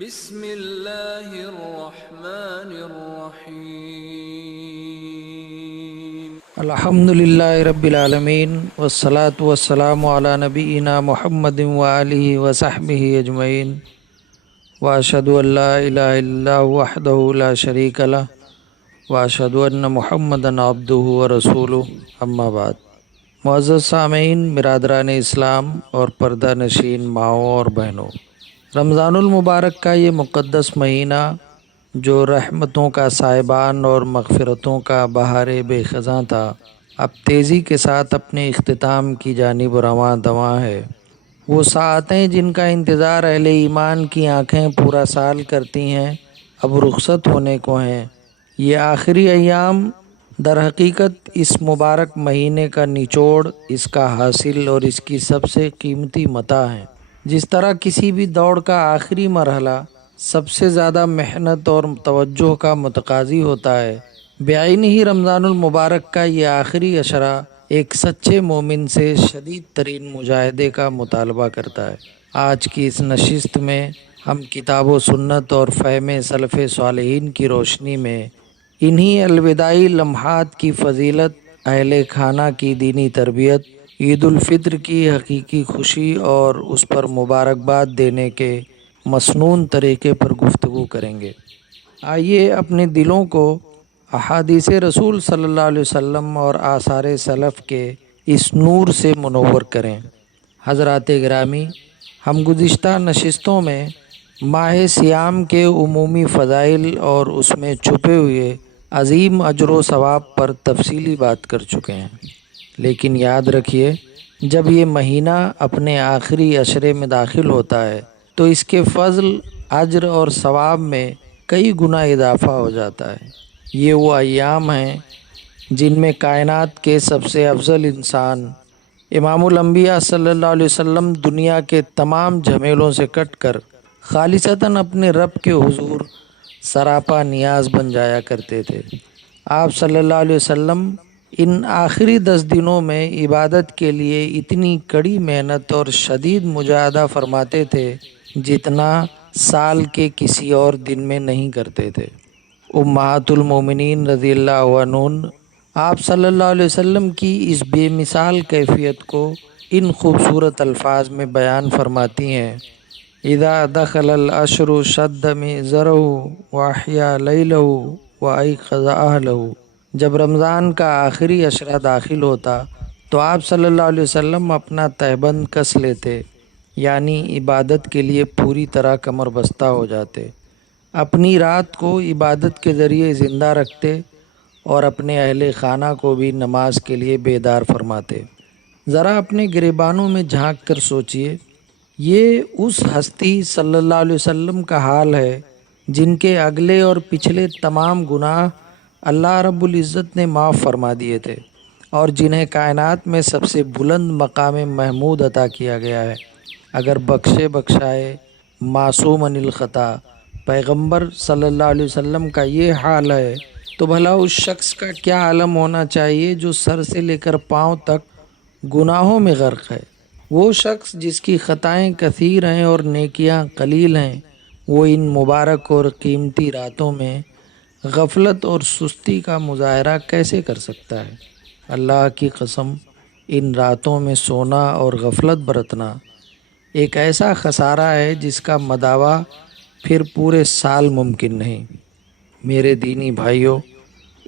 بسم اللہ الرحمن الرحیم۔ الحمد للہ رب العالمین والصلاة والسلام علی نبینا محمد وآلہ وصحبہ اجمعین، واشہد ان لا الہ الا اللہ وحدہ لا شریک لہ، واشہد ان محمدًا عبدہ ورسولہ، اما بعد۔ معزز سامعین، برادران اسلام اور پردہ نشین ماؤں اور بہنوں، رمضان المبارک کا یہ مقدس مہینہ جو رحمتوں کا سائبان اور مغفرتوں کا بہار بے خزاں تھا، اب تیزی کے ساتھ اپنے اختتام کی جانب رواں دواں ہے۔ وہ ساعتیں جن کا انتظار اہل ایمان کی آنکھیں پورا سال کرتی ہیں، اب رخصت ہونے کو ہیں۔ یہ آخری ایام در حقیقت اس مبارک مہینے کا نچوڑ، اس کا حاصل اور اس کی سب سے قیمتی متاع ہیں۔ جس طرح کسی بھی دوڑ کا آخری مرحلہ سب سے زیادہ محنت اور توجہ کا متقاضی ہوتا ہے، بعین ہی رمضان المبارک کا یہ آخری عشرہ ایک سچے مومن سے شدید ترین مجاہدے کا مطالبہ کرتا ہے۔ آج کی اس نشست میں ہم کتاب و سنت اور فہم سلف صالحین کی روشنی میں انہی الوداعی لمحات کی فضیلت، اہل خانہ کی دینی تربیت، عید الفطر کی حقیقی خوشی اور اس پر مبارکباد دینے کے مسنون طریقے پر گفتگو کریں گے۔ آئیے اپنے دلوں کو احادیث رسول صلی اللہ علیہ وسلم اور آثار سلف کے اس نور سے منور کریں۔ حضرات گرامی، ہم گزشتہ نشستوں میں ماہ سیام کے عمومی فضائل اور اس میں چھپے ہوئے عظیم اجر و ثواب پر تفصیلی بات کر چکے ہیں، لیکن یاد رکھیے، جب یہ مہینہ اپنے آخری عشرے میں داخل ہوتا ہے تو اس کے فضل، اجر اور ثواب میں کئی گنا اضافہ ہو جاتا ہے۔ یہ وہ ایام ہیں جن میں کائنات کے سب سے افضل انسان امام الانبیاء صلی اللہ علیہ وسلم دنیا کے تمام جھمیلوں سے کٹ کر خالصتاً اپنے رب کے حضور سراپا نیاز بن جایا کرتے تھے۔ آپ صلی اللہ علیہ وسلم ان آخری 10 دنوں میں عبادت کے لیے اتنی کڑی محنت اور شدید مجاہدہ فرماتے تھے جتنا سال کے کسی اور دن میں نہیں کرتے تھے۔ امہات المومنین رضی اللہ عنہن آپ صلی اللہ علیہ وسلم کی اس بے مثال کیفیت کو ان خوبصورت الفاظ میں بیان فرماتی ہیں: اذا دخل العشر شد مئزرہ واحیا لیلہ وایقظ اہلہ۔ جب رمضان کا آخری عشرہ داخل ہوتا تو آپ صلی اللہ علیہ وسلم اپنا تہبند کس لیتے، یعنی عبادت کے لیے پوری طرح کمر بستہ ہو جاتے، اپنی رات کو عبادت کے ذریعے زندہ رکھتے اور اپنے اہل خانہ کو بھی نماز کے لیے بیدار فرماتے۔ ذرا اپنے گریبانوں میں جھانک کر سوچئے، یہ اس ہستی صلی اللہ علیہ وسلم کا حال ہے جن کے اگلے اور پچھلے تمام گناہ اللہ رب العزت نے معاف فرما دیے تھے اور جنہیں کائنات میں سب سے بلند مقام محمود عطا کیا گیا ہے۔ اگر بخشے بخشائے معصوم عن الخطا پیغمبر صلی اللہ علیہ وسلم کا یہ حال ہے تو بھلا اس شخص کا کیا عالم ہونا چاہیے جو سر سے لے کر پاؤں تک گناہوں میں غرق ہے۔ وہ شخص جس کی خطائیں کثیر ہیں اور نیکیاں قلیل ہیں، وہ ان مبارک اور قیمتی راتوں میں غفلت اور سستی کا مظاہرہ کیسے کر سکتا ہے؟ اللہ کی قسم، ان راتوں میں سونا اور غفلت برتنا ایک ایسا خسارہ ہے جس کا مداوع پھر پورے سال ممکن نہیں۔ میرے دینی بھائیوں،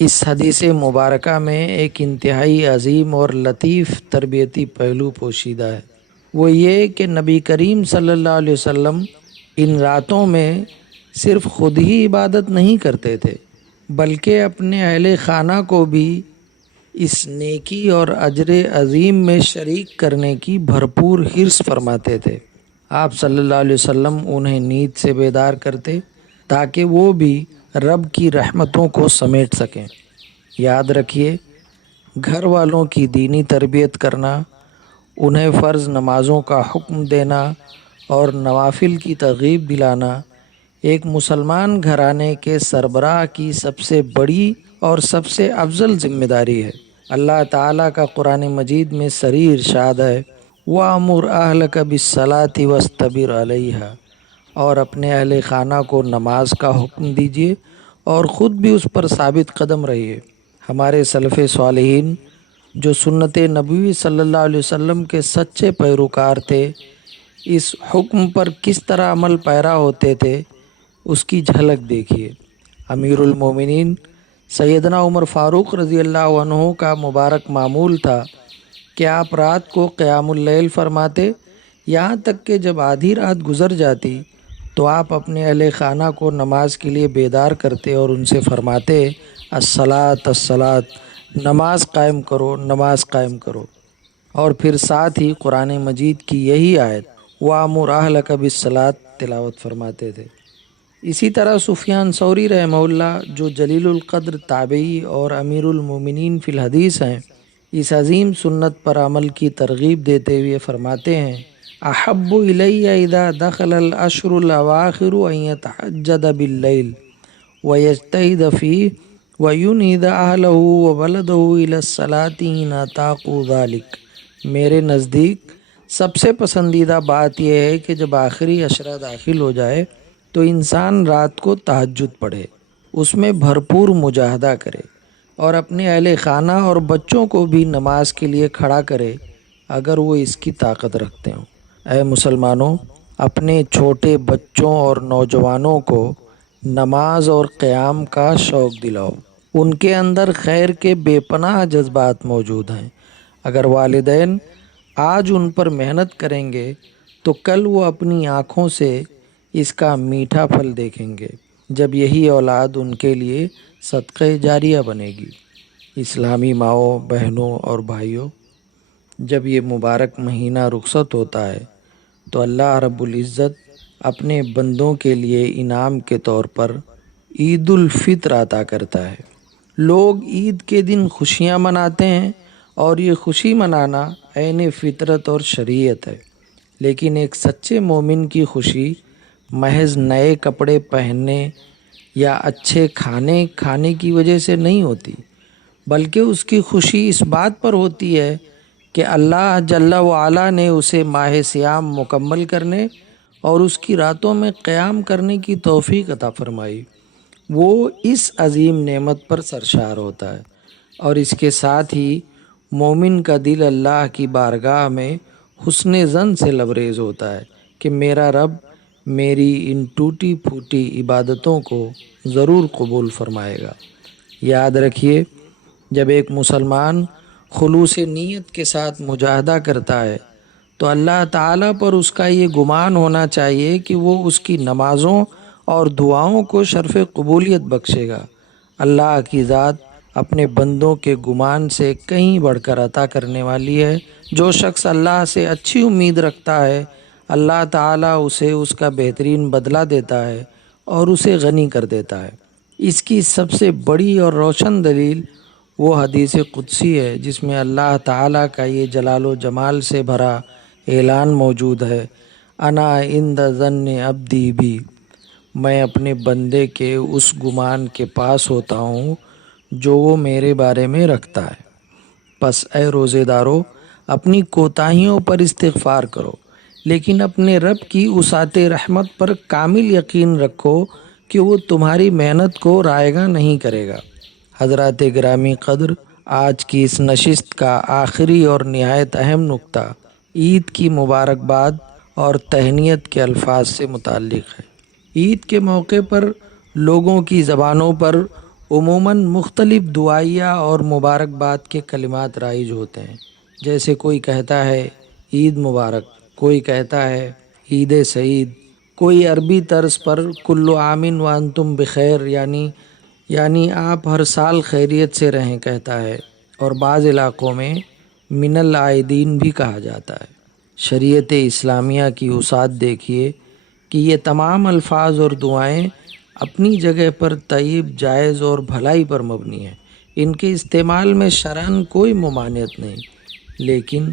اس حدیث مبارکہ میں ایک انتہائی عظیم اور لطیف تربیتی پہلو پوشیدہ ہے۔ وہ یہ کہ نبی کریم صلی اللہ علیہ وسلم ان راتوں میں صرف خود ہی عبادت نہیں کرتے تھے بلکہ اپنے اہل خانہ کو بھی اس نیکی اور اجر عظیم میں شریک کرنے کی بھرپور حرص فرماتے تھے۔ آپ صلی اللہ علیہ وسلم انہیں نیند سے بیدار کرتے تاکہ وہ بھی رب کی رحمتوں کو سمیٹ سکیں۔ یاد رکھیے، گھر والوں کی دینی تربیت کرنا، انہیں فرض نمازوں کا حکم دینا اور نوافل کی ترغیب دلانا ایک مسلمان گھرانے کے سربراہ کی سب سے بڑی اور سب سے افضل ذمہ داری ہے۔ اللہ تعالیٰ کا قرآن مجید میں صریح ارشاد ہے: وَأْمُرْ أَهْلَكَ بِالصَّلَاةِ وَاصْطَبِرْ عَلَيْهَا۔ اور اپنے اہل خانہ کو نماز کا حکم دیجیے اور خود بھی اس پر ثابت قدم رہیے۔ ہمارے سلف صالحین جو سنت نبوی صلی اللہ علیہ وسلم کے سچے پیروکار تھے، اس حکم پر کس طرح عمل پیرا ہوتے تھے اس کی جھلک دیکھیے۔ امیر المومنین سیدنا عمر فاروق رضی اللہ عنہ کا مبارک معمول تھا کہ آپ رات کو قیام اللیل فرماتے، یہاں تک کہ جب آدھی رات گزر جاتی تو آپ اپنے اہل خانہ کو نماز کے لیے بیدار کرتے اور ان سے فرماتے، الصلاۃ الصلاۃ، نماز قائم کرو، نماز قائم کرو۔ اور پھر ساتھ ہی قرآن مجید کی یہی آیت وَأْمُرْ أَهْلَكَ بِالصَّلَاةِ تلاوت فرماتے تھے۔ اسی طرح سفیان ثوری رحمہ اللہ جو جلیل القدر تابعی اور امیر المومنین فی الحدیث ہیں، اس عظیم سنت پر عمل کی ترغیب دیتے ہوئے فرماتے ہیں، احب الی اذا دخل الاشہر الاواخر ان یتحجد باللیل ویجتہد فیہ وینید اہلہ وولدہ الی الصلاۃ ان اطاقوا ذلک۔ میرے نزدیک سب سے پسندیدہ بات یہ ہے کہ جب آخری عشرہ داخل ہو جائے تو انسان رات کو تہجد پڑھے، اس میں بھرپور مجاہدہ کرے اور اپنے اہل خانہ اور بچوں کو بھی نماز کے لیے کھڑا کرے اگر وہ اس کی طاقت رکھتے ہوں۔ اے مسلمانوں، اپنے چھوٹے بچوں اور نوجوانوں کو نماز اور قیام کا شوق دلاؤ۔ ان کے اندر خیر کے بے پناہ جذبات موجود ہیں۔ اگر والدین آج ان پر محنت کریں گے تو کل وہ اپنی آنکھوں سے اس کا میٹھا پھل دیکھیں گے جب یہی اولاد ان کے لیے صدقہ جاریہ بنے گی۔ اسلامی ماؤں، بہنوں اور بھائیوں، جب یہ مبارک مہینہ رخصت ہوتا ہے تو اللہ رب العزت اپنے بندوں کے لیے انعام کے طور پر عید الفطر عطا کرتا ہے۔ لوگ عید کے دن خوشیاں مناتے ہیں اور یہ خوشی منانا عین فطرت اور شریعت ہے، لیکن ایک سچے مومن کی خوشی محض نئے کپڑے پہننے یا اچھے کھانے کھانے کی وجہ سے نہیں ہوتی، بلکہ اس کی خوشی اس بات پر ہوتی ہے کہ اللہ جل وعلا نے اسے ماہ صیام مکمل کرنے اور اس کی راتوں میں قیام کرنے کی توفیق عطا فرمائی۔ وہ اس عظیم نعمت پر سرشار ہوتا ہے، اور اس کے ساتھ ہی مومن کا دل اللہ کی بارگاہ میں حسن ظن سے لبریز ہوتا ہے کہ میرا رب میری ان ٹوٹی پھوٹی عبادتوں کو ضرور قبول فرمائے گا۔ یاد رکھیے، جب ایک مسلمان خلوص نیت کے ساتھ مجاہدہ کرتا ہے تو اللہ تعالیٰ پر اس کا یہ گمان ہونا چاہیے کہ وہ اس کی نمازوں اور دعاؤں کو شرف قبولیت بخشے گا۔ اللہ کی ذات اپنے بندوں کے گمان سے کہیں بڑھ کر عطا کرنے والی ہے۔ جو شخص اللہ سے اچھی امید رکھتا ہے، اللہ تعالیٰ اسے اس کا بہترین بدلہ دیتا ہے اور اسے غنی کر دیتا ہے۔ اس کی سب سے بڑی اور روشن دلیل وہ حدیث قدسی ہے جس میں اللہ تعالیٰ کا یہ جلال و جمال سے بھرا اعلان موجود ہے، انا عند ظن عبدی بی، میں اپنے بندے کے اس گمان کے پاس ہوتا ہوں جو وہ میرے بارے میں رکھتا ہے۔ پس اے روزے دارو، اپنی کوتاہیوں پر استغفار کرو، لیکن اپنے رب کی وسعت رحمت پر کامل یقین رکھو کہ وہ تمہاری محنت کو رائے گاں نہیں کرے گا۔ حضرات گرامی قدر، آج کی اس نشست کا آخری اور نہایت اہم نقطہ عید کی مبارکباد اور تہنیت کے الفاظ سے متعلق ہے۔ عید کے موقع پر لوگوں کی زبانوں پر عموماً مختلف دعائیہ اور مبارکباد کے کلمات رائج ہوتے ہیں، جیسے کوئی کہتا ہے عید مبارک، کوئی کہتا ہے عید سعید، کوئی عربی طرز پر کل عام وانتم بخیر یعنی آپ ہر سال خیریت سے رہیں کہتا ہے، اور بعض علاقوں میں من العائدین بھی کہا جاتا ہے۔ شریعت اسلامیہ کی وسعت دیکھیے کہ یہ تمام الفاظ اور دعائیں اپنی جگہ پر طیب، جائز اور بھلائی پر مبنی ہیں۔ ان کے استعمال میں شرعاً کوئی ممانعت نہیں، لیکن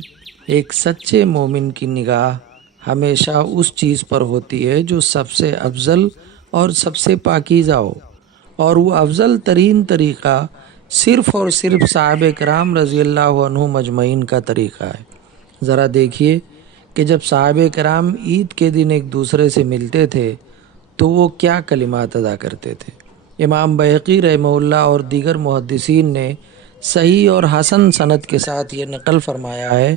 ایک سچے مومن کی نگاہ ہمیشہ اس چیز پر ہوتی ہے جو سب سے افضل اور سب سے پاکیزہ ہو، اور وہ افضل ترین طریقہ صرف اور صرف صحابہ کرام رضی اللہ عنہ مجمعین کا طریقہ ہے۔ ذرا دیکھیے کہ جب صحابہ کرام عید کے دن ایک دوسرے سے ملتے تھے تو وہ کیا کلمات ادا کرتے تھے۔ امام بیہقی رحمہ اللہ اور دیگر محدثین نے صحیح اور حسن سند کے ساتھ یہ نقل فرمایا ہے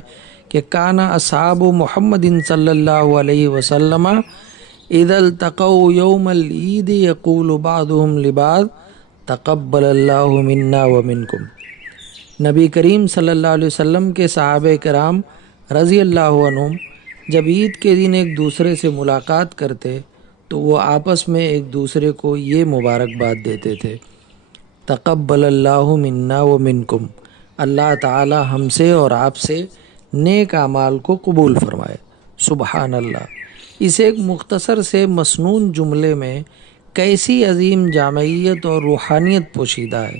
کہ کان اصحاب محمد صلی اللہ علیہ وسلم اذا التقوا یوم العید یقول بعضهم لبعض تقبل اللہ منا ومنکم۔ نبی کریم صلی اللہ علیہ وسلم کے صحابہ کرام رضی اللہ عنہم جب عید کے دن ایک دوسرے سے ملاقات کرتے تو وہ آپس میں ایک دوسرے کو یہ مبارکباد دیتے تھے، تقبل اللہ منا ومنکم، اللہ تعالی ہم سے اور آپ سے نیک اعمال کو قبول فرمائے۔ سبحان اللہ۔ اس ایک مختصر سے مسنون جملے میں کیسی عظیم جامعیت اور روحانیت پوشیدہ ہے۔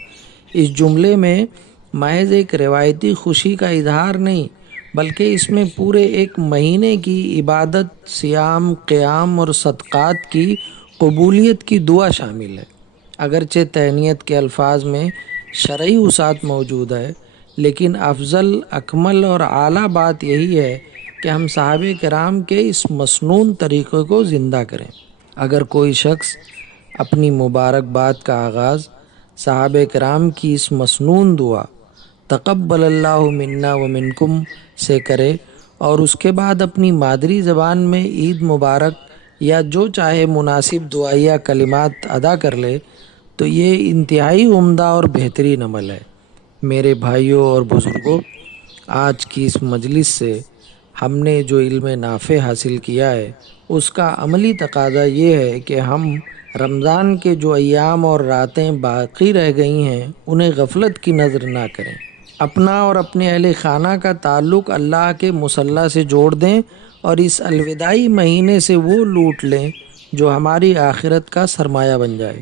اس جملے میں محض ایک روایتی خوشی کا اظہار نہیں بلکہ اس میں پورے ایک مہینے کی عبادت، صیام، قیام اور صدقات کی قبولیت کی دعا شامل ہے۔ اگرچہ تہنیت کے الفاظ میں شرعی وسعت موجود ہے، لیکن افضل، اکمل اور اعلیٰ بات یہی ہے کہ ہم صحابہ کرام کے اس مسنون طریقے کو زندہ کریں۔ اگر کوئی شخص اپنی مبارکباد کا آغاز صحابہ کرام کی اس مسنون دعا تقبل اللہ منا ومنکم سے کرے اور اس کے بعد اپنی مادری زبان میں عید مبارک یا جو چاہے مناسب دعائیہ کلمات ادا کر لے تو یہ انتہائی عمدہ اور بہترین عمل ہے۔ میرے بھائیوں اور بزرگوں، آج کی اس مجلس سے ہم نے جو علم نافع حاصل کیا ہے اس کا عملی تقاضا یہ ہے کہ ہم رمضان کے جو ایام اور راتیں باقی رہ گئی ہیں انہیں غفلت کی نظر نہ کریں، اپنا اور اپنے اہل خانہ کا تعلق اللہ کے مصلی سے جوڑ دیں اور اس الوداعی مہینے سے وہ لوٹ لیں جو ہماری آخرت کا سرمایہ بن جائے۔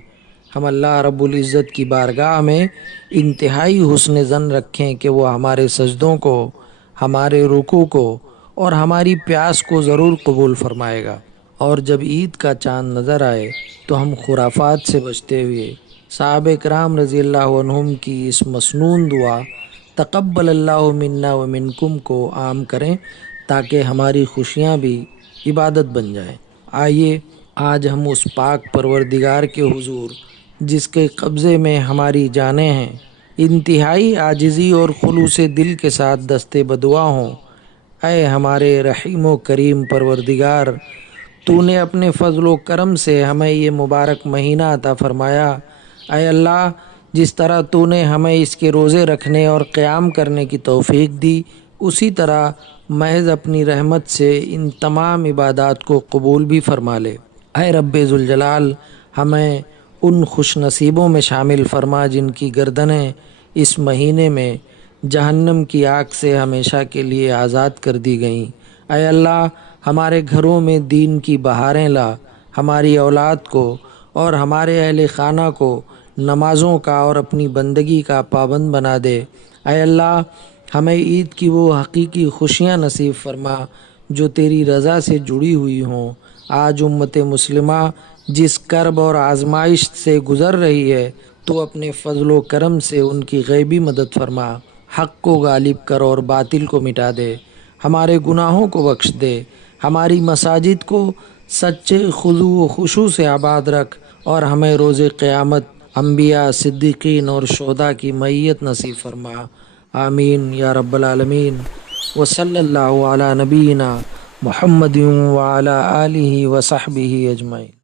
ہم اللہ رب العزت کی بارگاہ میں انتہائی حسن ظن رکھیں کہ وہ ہمارے سجدوں کو، ہمارے رکوع کو اور ہماری پیاس کو ضرور قبول فرمائے گا، اور جب عید کا چاند نظر آئے تو ہم خرافات سے بچتے ہوئے صحابہ کرام رضی اللہ عنہم کی اس مسنون دعا تقبل اللہ منا ومنکم کو عام کریں تاکہ ہماری خوشیاں بھی عبادت بن جائیں۔ آئیے آج ہم اس پاک پروردگار کے حضور جس کے قبضے میں ہماری جانیں ہیں انتہائی عاجزی اور خلوص دل کے ساتھ دستے بدعا ہوں۔ اے ہمارے رحیم و کریم پروردگار، تو نے اپنے فضل و کرم سے ہمیں یہ مبارک مہینہ عطا فرمایا۔ اے اللہ، جس طرح تو نے ہمیں اس کے روزے رکھنے اور قیام کرنے کی توفیق دی، اسی طرح محض اپنی رحمت سے ان تمام عبادات کو قبول بھی فرما لے۔ اے رب ذوالجلال، ہمیں ان خوش نصیبوں میں شامل فرما جن کی گردنیں اس مہینے میں جہنم کی آگ سے ہمیشہ کے لیے آزاد کر دی گئیں۔ اے اللہ، ہمارے گھروں میں دین کی بہاریں لا، ہماری اولاد کو اور ہمارے اہل خانہ کو نمازوں کا اور اپنی بندگی کا پابند بنا دے۔ اے اللہ، ہمیں عید کی وہ حقیقی خوشیاں نصیب فرما جو تیری رضا سے جڑی ہوئی ہوں۔ آج امت مسلمہ جس کرب اور آزمائش سے گزر رہی ہے، تو اپنے فضل و کرم سے ان کی غیبی مدد فرما، حق کو غالب کر اور باطل کو مٹا دے، ہمارے گناہوں کو بخش دے، ہماری مساجد کو سچے خضوع و خشوع سے آباد رکھ اور ہمیں روز قیامت انبیاء، صدیقین اور شہداء کی معیت نصیب فرما۔ آمین یا رب العالمین۔ وصلی اللہ علی نبینا محمد وعلی آلہ وصحبہ اجمعین۔